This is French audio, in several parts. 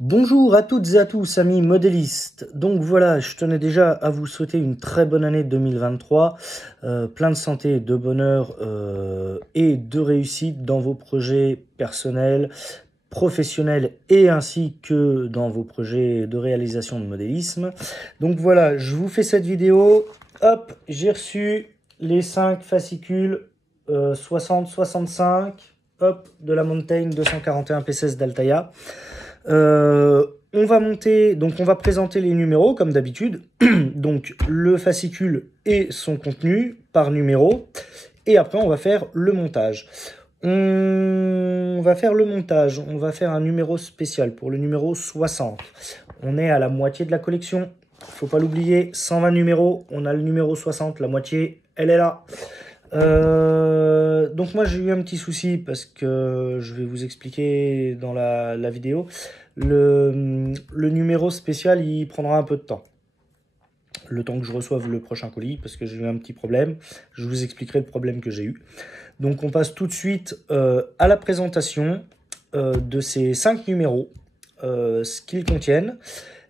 Bonjour à toutes et à tous, amis modélistes. Donc voilà, je tenais déjà à vous souhaiter une très bonne année 2023, plein de santé, de bonheur et de réussite dans vos projets personnels, professionnels et ainsi que dans vos projets de réalisation de modélisme. Donc voilà, je vous fais cette vidéo. Hop, j'ai reçu les 5 fascicules 60-65, hop, de la Mountain 241 P16 d'Altaïa. On va monter, donc on va présenter les numéros comme d'habitude, donc le fascicule et son contenu par numéro, et après on va faire le montage. On va faire un numéro spécial pour le numéro 60. On est à la moitié de la collection, faut pas l'oublier, 120 numéros, on a le numéro 60, la moitié, elle est là. Donc moi j'ai eu un petit souci parce que je vais vous expliquer dans la vidéo. Le numéro spécial il prendra un peu de temps. Le temps que je reçoive le prochain colis parce que j'ai eu un petit problème. Je vous expliquerai le problème que j'ai eu. Donc on passe tout de suite à la présentation de ces 5 numéros, ce qu'ils contiennent.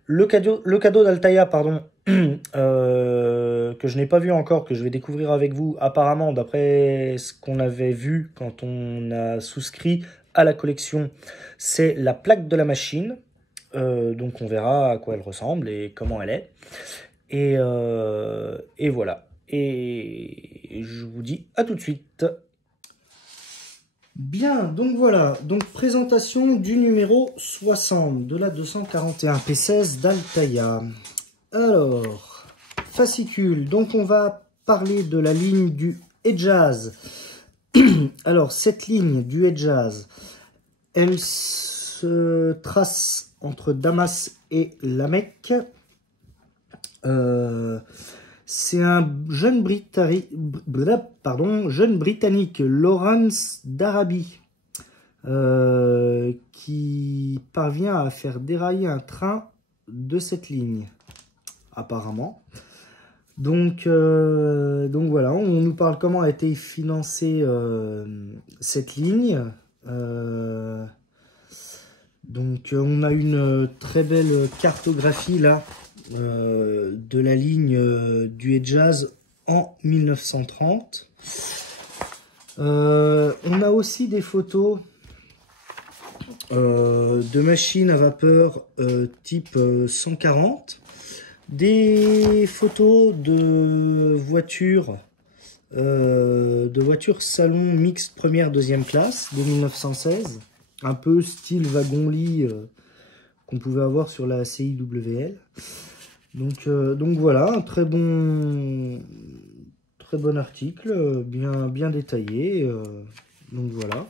Le cadeau d'Altaïa, pardon, que je n'ai pas vu encore, que je vais découvrir avec vous, apparemment, d'après ce qu'on avait vu quand on a souscrit à la collection, c'est la plaque de la machine. Donc on verra à quoi elle ressemble et comment elle est. Et voilà. Et je vous dis à tout de suite. Bien, donc voilà, donc présentation du numéro 60 de la 241 P16 d'Altaïa. Alors, fascicule, donc on va parler de la ligne du Hedjaz. Alors, cette ligne du Hedjaz, elle se trace entre Damas et La Mecque. C'est un jeune Britannique, Lawrence d'Arabie, qui parvient à faire dérailler un train de cette ligne, apparemment. Donc voilà, on nous parle comment a été financée cette ligne. Donc on a une très belle cartographie là. De la ligne du Hedjaz en 1930. On a aussi des photos de machines à vapeur type 140, des photos de voitures salon mixte première deuxième classe de 1916, un peu style wagon-lit qu'on pouvait avoir sur la CIWL. Donc voilà, un très bon article, bien détaillé. Donc voilà.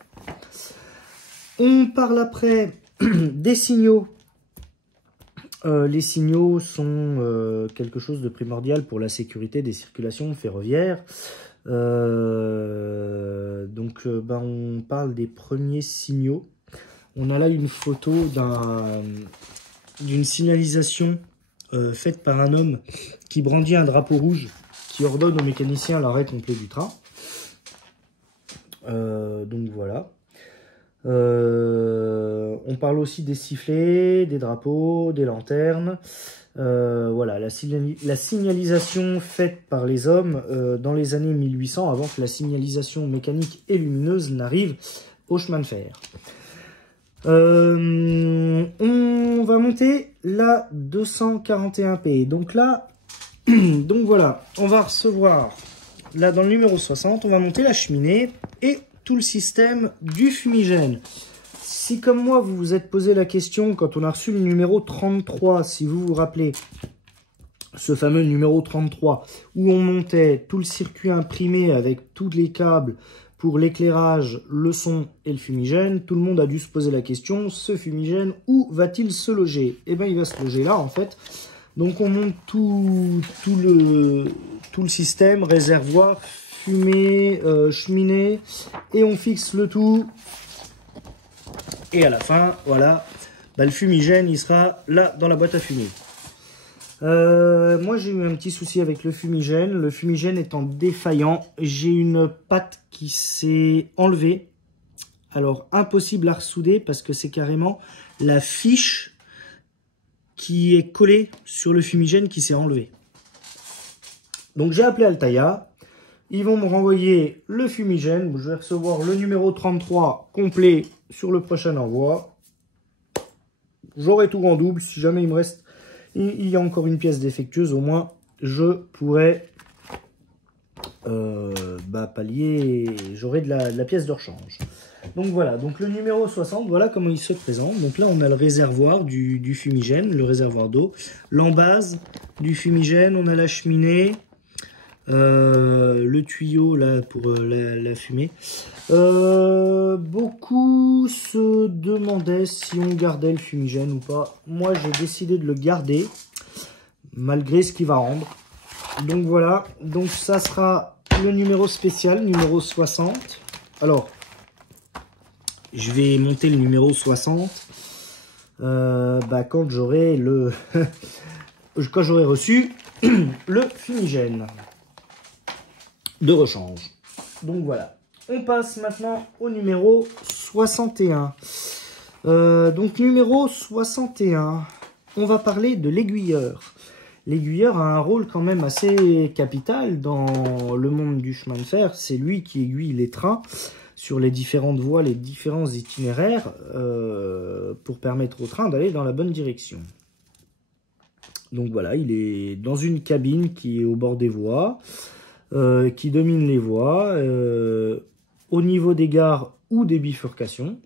On parle après des signaux. Les signaux sont quelque chose de primordial pour la sécurité des circulations ferroviaires. On parle des premiers signaux. On a là une photo d'une signalisation faite par un homme qui brandit un drapeau rouge qui ordonne au mécanicien l'arrêt complet du train. Donc voilà. On parle aussi des sifflets, des drapeaux, des lanternes. Voilà, la signalisation faite par les hommes dans les années 1800, avant que la signalisation mécanique et lumineuse n'arrive au chemin de fer. On va monter la 241P. Donc là, voilà, on va recevoir, là dans le numéro 60, on va monter la cheminée et tout le système du fumigène. Si comme moi, vous vous êtes posé la question quand on a reçu le numéro 33, si vous vous rappelez, ce fameux numéro 33, où on montait tout le circuit imprimé avec tous les câbles, pour l'éclairage, le son et le fumigène, tout le monde a dû se poser la question, ce fumigène, où va-t-il se loger? Eh bien, il va se loger là, en fait. Donc, on monte tout le système, réservoir, fumée, cheminée, et on fixe le tout. Et à la fin, voilà, le fumigène, il sera là, dans la boîte à fumer. Moi j'ai eu un petit souci avec le fumigène étant défaillant, j'ai une patte qui s'est enlevée, alors impossible à ressouder parce que c'est carrément la fiche qui est collé sur le fumigène qui s'est enlevé. Donc j'ai appelé Altaïa. Ils vont me renvoyer le fumigène. Je vais recevoir le numéro 33 complet sur le prochain envoi. J'aurai tout en double. Si jamais il me reste, il y a encore une pièce défectueuse, au moins je pourrais pallier. J'aurai de la pièce de rechange. Donc voilà, donc le numéro 60, voilà comment il se présente. Donc là, on a le réservoir du fumigène, le réservoir d'eau. L'embase du fumigène, on a la cheminée, le tuyau là pour la fumée. Beaucoup se demandaient si on gardait le fumigène ou pas. Moi, j'ai décidé de le garder, malgré ce qu'il va rendre. Donc voilà, donc ça sera le numéro spécial, numéro 60. Alors, je vais monter le numéro 60 quand j'aurai quand j'aurai reçu le fumigène de rechange. Donc voilà. On passe maintenant au numéro 61. Donc numéro 61, on va parler de l'aiguilleur. L'aiguilleur a un rôle quand même assez capital dans le monde du chemin de fer. C'est lui qui aiguille les trains sur les différentes voies, les différents itinéraires pour permettre au train d'aller dans la bonne direction. Donc voilà, il est dans une cabine qui est au bord des voies, qui domine les voies, au niveau des gares ou des bifurcations.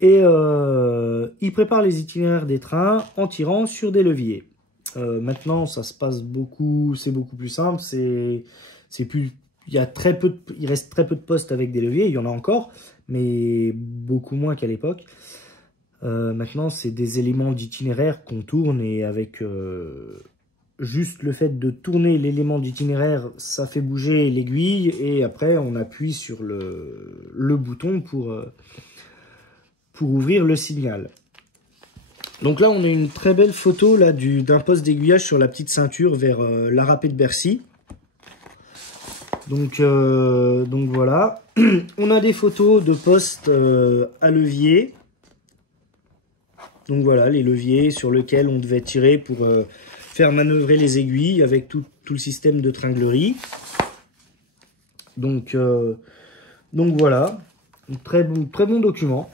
Et il prépare les itinéraires des trains en tirant sur des leviers. Maintenant, ça se passe beaucoup, c'est beaucoup plus simple. C'est plus, il reste très peu de postes avec des leviers. Il y en a encore, mais beaucoup moins qu'à l'époque. Maintenant, c'est des éléments d'itinéraire qu'on tourne et avec juste le fait de tourner l'élément d'itinéraire, ça fait bouger l'aiguille et après on appuie sur le bouton pour ouvrir le signal. Donc là, on a une très belle photo là d'un poste d'aiguillage sur la petite ceinture vers la râpée de Bercy. Donc voilà. On a des photos de postes à levier. Donc voilà, les leviers sur lesquels on devait tirer pour faire manœuvrer les aiguilles avec tout le système de tringlerie. Donc voilà, un très bon document.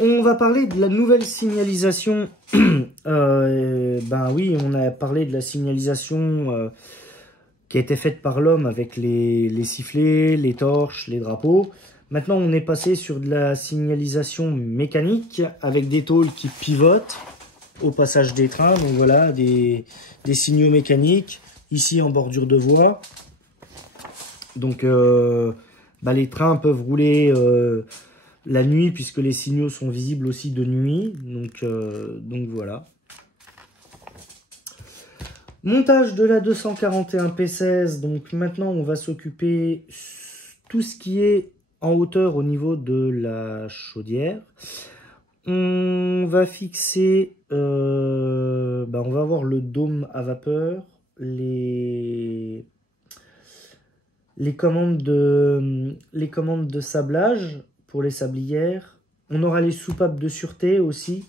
On va parler de la nouvelle signalisation. Ben oui, on a parlé de la signalisation qui a été faite par l'homme avec les sifflets, les torches, les drapeaux. Maintenant, on est passé sur de la signalisation mécanique avec des tôles qui pivotent au passage des trains. Donc voilà, des signaux mécaniques ici en bordure de voie. Donc les trains peuvent rouler la nuit puisque les signaux sont visibles aussi de nuit. Donc voilà. Montage de la 241 P16. Donc maintenant, on va s'occuper tout ce qui est en hauteur au niveau de la chaudière. On va fixer, on va avoir le dôme à vapeur, les commandes de sablage pour les sablières. On aura les soupapes de sûreté aussi.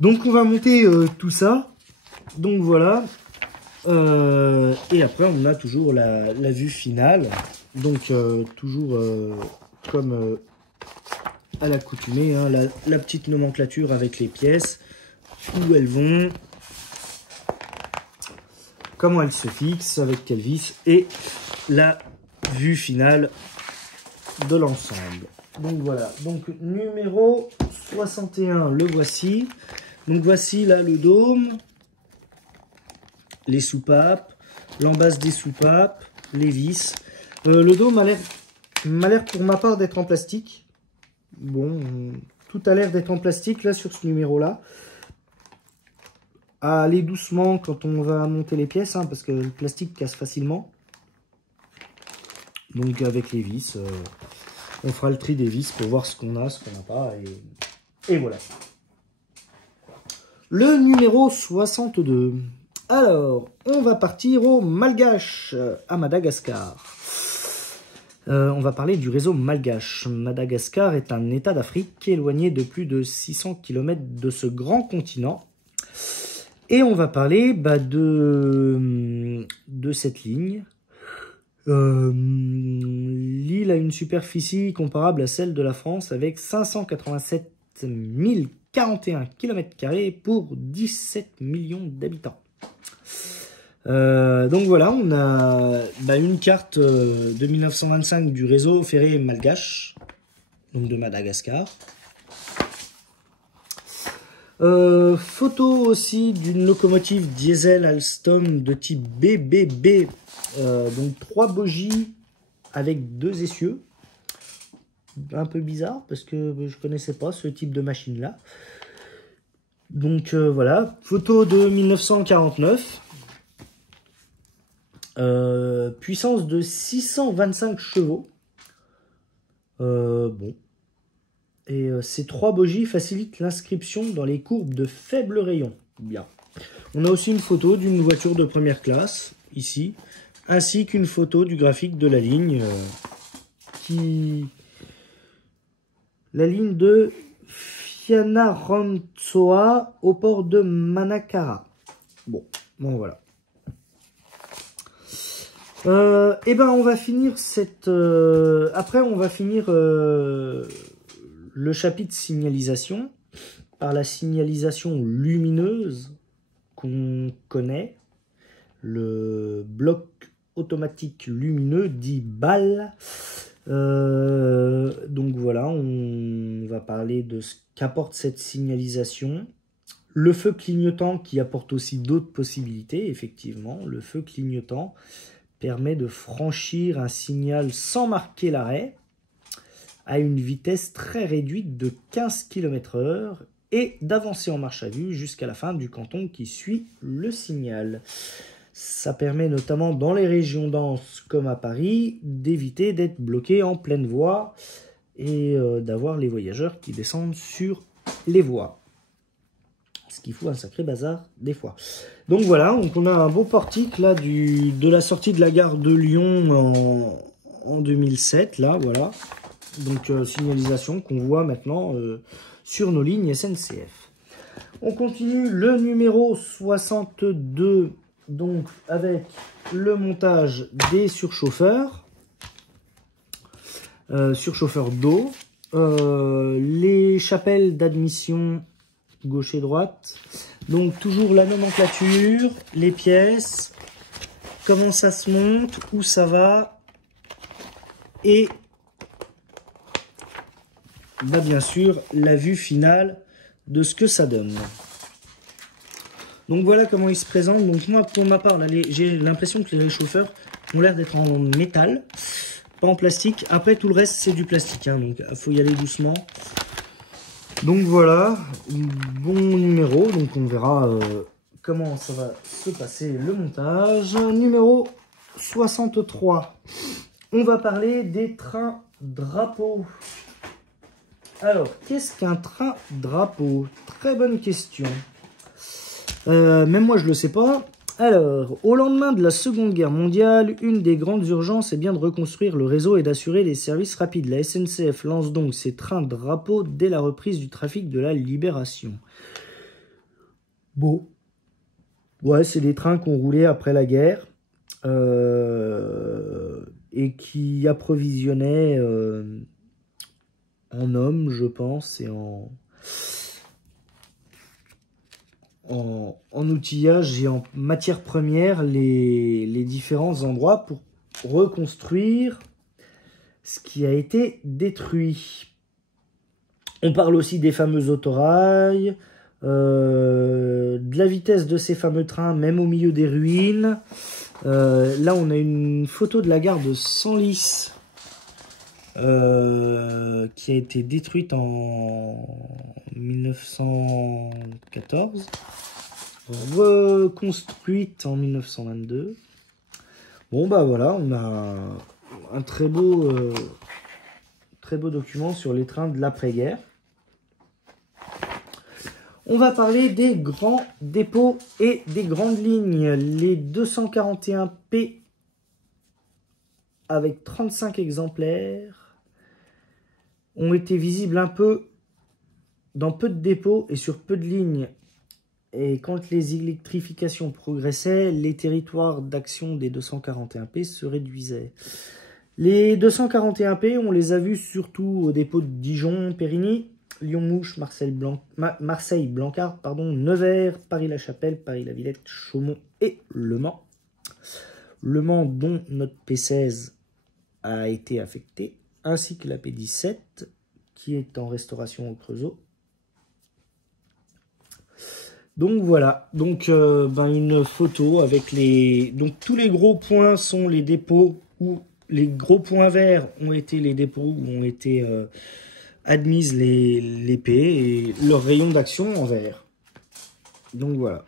Donc on va monter tout ça. Donc voilà. Et après on a toujours la vue finale. Donc toujours comme à l'accoutumée, hein, la petite nomenclature avec les pièces, où elles vont, comment elles se fixent, avec quelle vis, et la vue finale de l'ensemble. Donc voilà, donc numéro 61, le voici. Donc voici là le dôme, les soupapes, l'embase des soupapes, les vis. Le dôme m'a l'air pour ma part d'être en plastique. Bon, tout a l'air d'être en plastique là sur ce numéro là. À aller doucement quand on va monter les pièces, hein, parce que le plastique casse facilement. Donc avec les vis, on fera le tri des vis pour voir ce qu'on a, ce qu'on n'a pas. Et voilà. Le numéro 62. Alors, on va partir au Malgache, à Madagascar. On va parler du réseau Malgache. Madagascar est un état d'Afrique éloigné de plus de 600 km de ce grand continent. Et on va parler de cette ligne. L'île a une superficie comparable à celle de la France avec 587 041 km² pour 17 millions d'habitants. Donc voilà, on a une carte de 1925 du réseau ferré malgache, donc de Madagascar. Photo aussi d'une locomotive diesel Alstom de type BBB, donc 3 bogies avec 2 essieux. Un peu bizarre parce que je connaissais pas ce type de machine là. Donc voilà, photo de 1949. Puissance de 625 chevaux. Bon. Et ces 3 bogies facilitent l'inscription dans les courbes de faible rayon. Bien. On a aussi une photo d'une voiture de première classe, ici, ainsi qu'une photo du graphique de la ligne, la ligne de Fianarantsoa au port de Manakara. Bon voilà. Et ben on va finir cette... Après on va finir le chapitre signalisation par la signalisation lumineuse qu'on connaît, le bloc automatique lumineux dit BAL. Donc voilà, on va parler de ce qu'apporte cette signalisation. Le feu clignotant qui apporte aussi d'autres possibilités, effectivement. Le feu clignotant permet de franchir un signal sans marquer l'arrêt à une vitesse très réduite de 15 km/h et d'avancer en marche à vue jusqu'à la fin du canton qui suit le signal. Ça permet notamment dans les régions denses comme à Paris d'éviter d'être bloqué en pleine voie et d'avoir les voyageurs qui descendent sur les voies. Ce qui fout un sacré bazar des fois. Donc voilà, donc on a un beau portique là de la sortie de la gare de Lyon en 2007, là voilà. Donc signalisation qu'on voit maintenant sur nos lignes SNCF. On continue le numéro 62, donc avec le montage des surchauffeurs, surchauffeurs d'eau, les chapelles d'admission gauche et droite. Donc toujours la nomenclature, les pièces, comment ça se monte, où ça va, et bien sûr la vue finale de ce que ça donne. Donc voilà comment il se présente. Donc moi pour ma part, j'ai l'impression que les réchauffeurs ont l'air d'être en métal, pas en plastique. Après tout le reste c'est du plastique, hein, donc il faut y aller doucement. Donc voilà, bon numéro, donc on verra comment ça va se passer le montage. Numéro 63, on va parler des trains drapeaux. Alors, qu'est-ce qu'un train drapeau? Très bonne question. Même moi je le sais pas. Alors, au lendemain de la Seconde Guerre mondiale, une des grandes urgences est bien de reconstruire le réseau et d'assurer les services rapides. La SNCF lance donc ses trains drapeaux dès la reprise du trafic de la Libération. Bon. Ouais, c'est des trains qui ont roulé après la guerre et qui approvisionnaient en hommes, je pense, et en outillage et en matière première les différents endroits pour reconstruire ce qui a été détruit. On parle aussi des fameux autorails, de la vitesse de ces fameux trains, même au milieu des ruines. Là, on a une photo de la gare de Senlis qui a été détruite en 1914, reconstruite en 1922. Bon bah voilà, on a un très beau document sur les trains de l'après-guerre. On va parler des grands dépôts et des grandes lignes. Les 241P avec 35 exemplaires ont été visibles un peu dans peu de dépôts et sur peu de lignes Et quand les électrifications progressaient, les territoires d'action des 241P se réduisaient. Les 241P, on les a vus surtout au dépôt de Dijon, Périgny, Lyon-Mouche, Marseille-Blancard, Nevers, Paris-la-Chapelle, Paris-la-Villette, Chaumont et Le Mans. Le Mans dont notre P16 a été affecté, ainsi que la P17 qui est en restauration au Creusot. Donc voilà, donc une photo avec les... Donc tous les gros points sont les dépôts où les gros points verts ont été les dépôts où ont été admises les P et leur rayon d'action en vert. Donc voilà.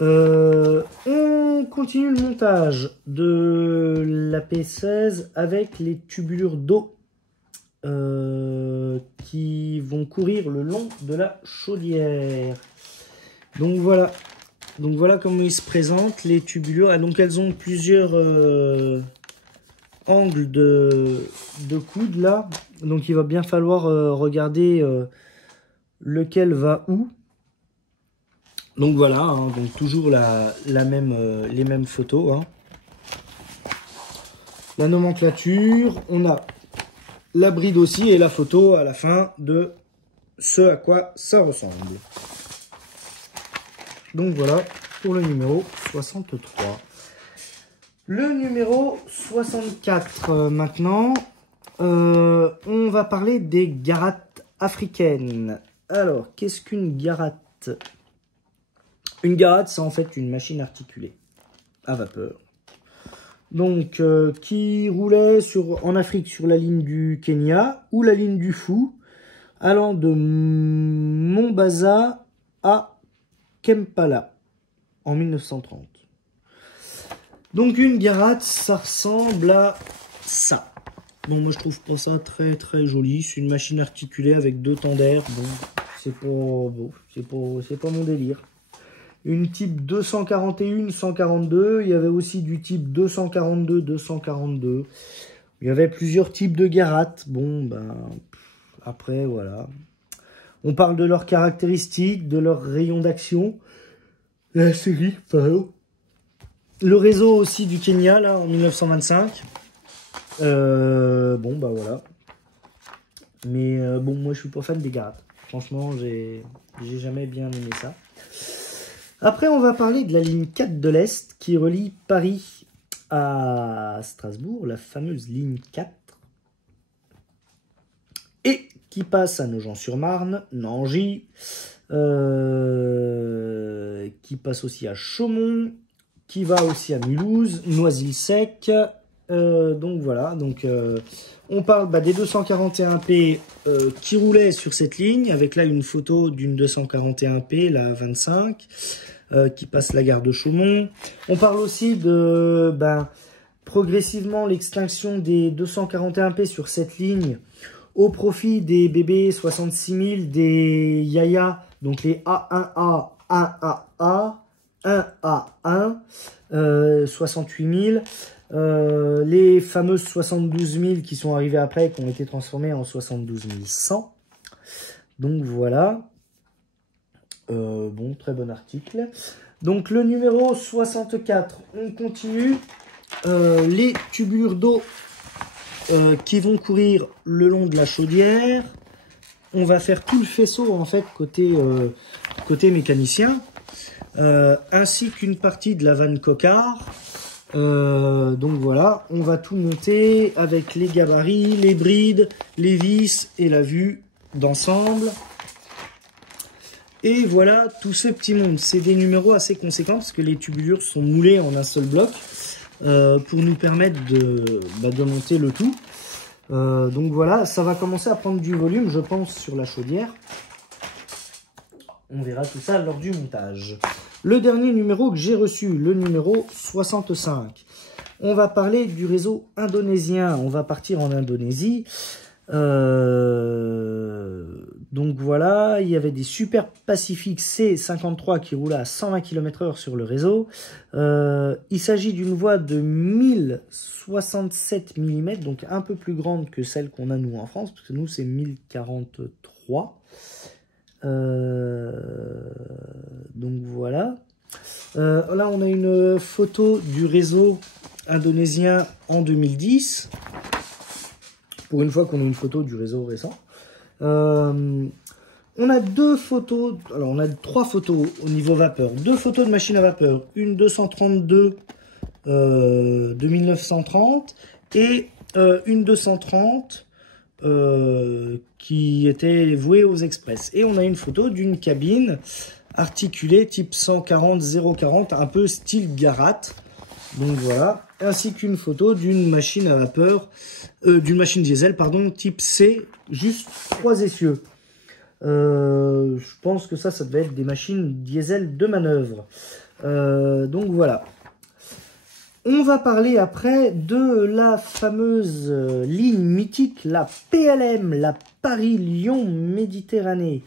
On continue le montage de la P16 avec les tubulures d'eau qui vont courir le long de la chaudière. Donc voilà comment ils se présentent, les tubulures. Donc elles ont plusieurs angles de coude là. Donc il va bien falloir regarder lequel va où. Donc voilà, hein, donc toujours les mêmes photos. Hein. La nomenclature, on a la bride aussi et la photo à la fin de ce à quoi ça ressemble. Donc voilà pour le numéro 63. Le numéro 64 maintenant, on va parler des garates africaines. Alors, qu'est-ce qu'une garate? Une garate, c'est en fait une machine articulée à vapeur. Donc, qui roulait en Afrique sur la ligne du Kenya ou la ligne du Fou, allant de Mombasa à Kampala en 1930. Donc, une garate, ça ressemble à ça. Bon, moi, je trouve pas ça très, très joli. C'est une machine articulée avec 2 temps d'air. Bon, c'est pas mon délire. Une type 241, 142. Il y avait aussi du type 242, 242. Il y avait plusieurs types de garates. Bon, après, voilà. On parle de leurs caractéristiques, de leurs rayons d'action. La série, pardon. Le réseau aussi du Kenya, là, en 1925. Voilà. Mais moi, je suis pas fan des garates. Franchement, j'ai jamais bien aimé ça. Après, on va parler de la ligne 4 de l'Est qui relie Paris à Strasbourg, la fameuse ligne 4, et qui passe à Nogent-sur-Marne, Nangy, qui passe aussi à Chaumont, qui va aussi à Mulhouse, Noisy-le-Sec. Donc voilà, on parle des 241P qui roulaient sur cette ligne, avec là une photo d'une 241P, la 25, qui passe la gare de Chaumont. On parle aussi de progressivement l'extinction des 241P sur cette ligne au profit des BB 66000, des Yaya, donc les A1A, 1AA, 1A1, 68000. Les fameuses 72 000 qui sont arrivées après, qui ont été transformées en 72 100. Donc voilà. Très bon article. Donc le numéro 64, on continue. Les tubulures d'eau qui vont courir le long de la chaudière. On va faire tout le faisceau en fait côté mécanicien. Ainsi qu'une partie de la vanne Cocard. Donc voilà, on va tout monter avec les gabarits, les brides, les vis et la vue d'ensemble. Et voilà tout ce petit monde. C'est des numéros assez conséquents parce que les tubulures sont moulées en un seul bloc pour nous permettre de monter le tout. Donc voilà, ça va commencer à prendre du volume, je pense, sur la chaudière. On verra tout ça lors du montage. Le dernier numéro que j'ai reçu, le numéro 65. On va parler du réseau indonésien. On va partir en Indonésie. Donc voilà, il y avait des Super Pacific C53 qui roulaient à 120 km/h sur le réseau. Il s'agit d'une voie de 1067 mm, donc un peu plus grande que celle qu'on a nous en France, parce que nous c'est 1043. Donc voilà. Là, on a une photo du réseau indonésien en 2010. Pour une fois qu'on a une photo du réseau récent. On a deux photos, alors on a trois photos au niveau vapeur. Deux photos de machine à vapeur. Une 232 de 1930 et une 230 qui était vouée aux express. Et on a une photo d'une cabine articulée type 140-040, un peu style Garat. Donc voilà, ainsi qu'une photo d'une machine à vapeur, d'une machine diesel, pardon, type C, juste 3 essieux. Je pense que ça devait être des machines diesel de manœuvre. Donc voilà. On va parler après de la fameuse ligne mythique, la PLM, la Paris-Lyon Méditerranée.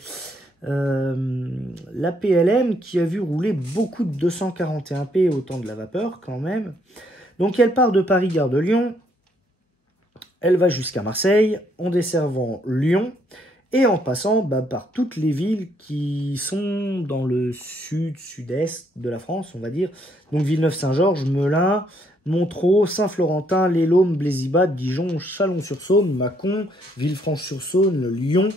La PLM qui a vu rouler beaucoup de 241P au temps de la vapeur quand même. Donc elle part de Paris-Gare de Lyon, elle va jusqu'à Marseille en desservant Lyon et en passant par toutes les villes qui sont dans le sud-sud-est de la France, on va dire. Donc Villeneuve-Saint-Georges, Melun, Montreux, Saint-Florentin, Les Laumes, Blaise-y-Bas, Dijon, Chalon-sur-Saône, Mâcon, Villefranche-sur-Saône, Lyon.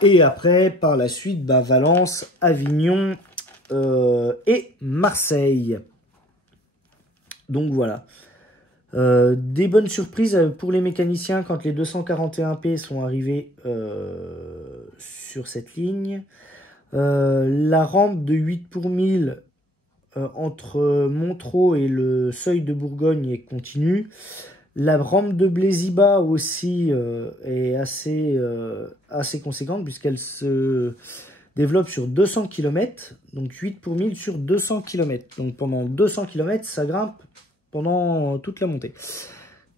Et après, par la suite, Valence, Avignon et Marseille. Donc voilà. Des bonnes surprises pour les mécaniciens quand les 241P sont arrivés sur cette ligne. La rampe de 8 pour 1000 entre Montreux et le seuil de Bourgogne est continue. La rampe de Blaise-y-Bas aussi est assez conséquente puisqu'elle se développe sur 200 km, donc 8 pour 1000 sur 200 km. Donc pendant 200 km, ça grimpe pendant toute la montée.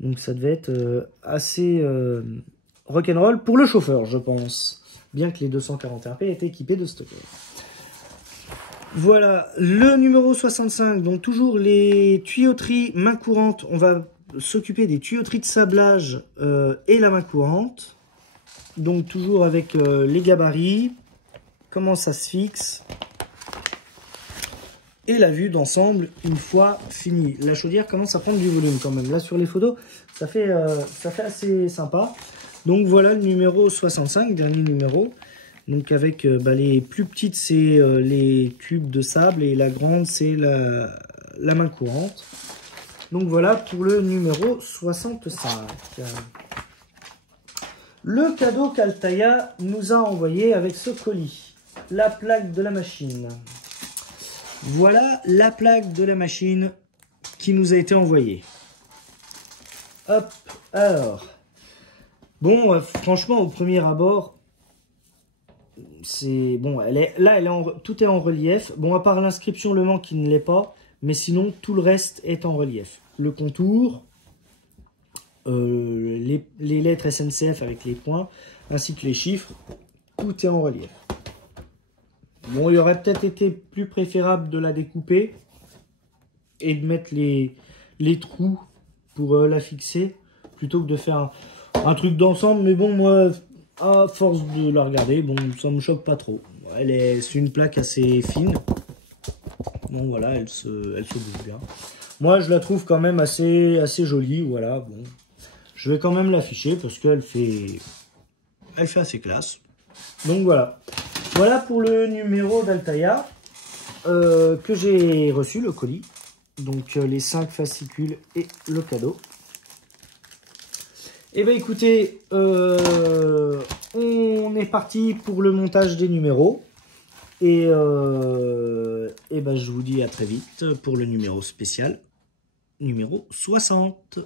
Donc ça devait être assez rock'n'roll pour le chauffeur, je pense. Bien que les 241P étaient équipés de stockers. Voilà, le numéro 65, donc toujours les tuyauteries main courante. On va s'occuper des tuyauteries de sablage et la main courante. Donc toujours avec les gabarits, comment ça se fixe. Et la vue d'ensemble une fois fini. La chaudière commence à prendre du volume quand même. Là sur les photos, ça fait assez sympa. Donc voilà le numéro 65, dernier numéro. Donc avec les plus petites, c'est les tubes de sable et la grande, c'est la main courante. Donc voilà pour le numéro 65. Le cadeau qu'Altaïa nous a envoyé avec ce colis. La plaque de la machine. Voilà la plaque de la machine qui nous a été envoyée. Hop, alors. Bon, franchement, au premier abord, c'est bon. Tout est en relief. Bon, à part l'inscription Le Mans qui ne l'est pas, mais sinon tout le reste est en relief. Le contour, les lettres SNCF avec les points, ainsi que les chiffres, tout est en relief. Bon, il aurait peut-être été plus préférable de la découper et de mettre les trous pour la fixer plutôt que de faire un truc d'ensemble. Mais bon, moi, à force de la regarder, bon, ça me choque pas trop. C'est une plaque assez fine. Bon, voilà, elle se bouge bien. Moi, je la trouve quand même assez jolie. Voilà, bon. Je vais quand même l'afficher parce qu'elle fait assez classe. Donc voilà. Voilà pour le numéro d'Altaïa que j'ai reçu, le colis. Donc les 5 fascicules et le cadeau. Et bien écoutez, on est parti pour le montage des numéros. Et ben, je vous dis à très vite pour le numéro spécial, numéro 60.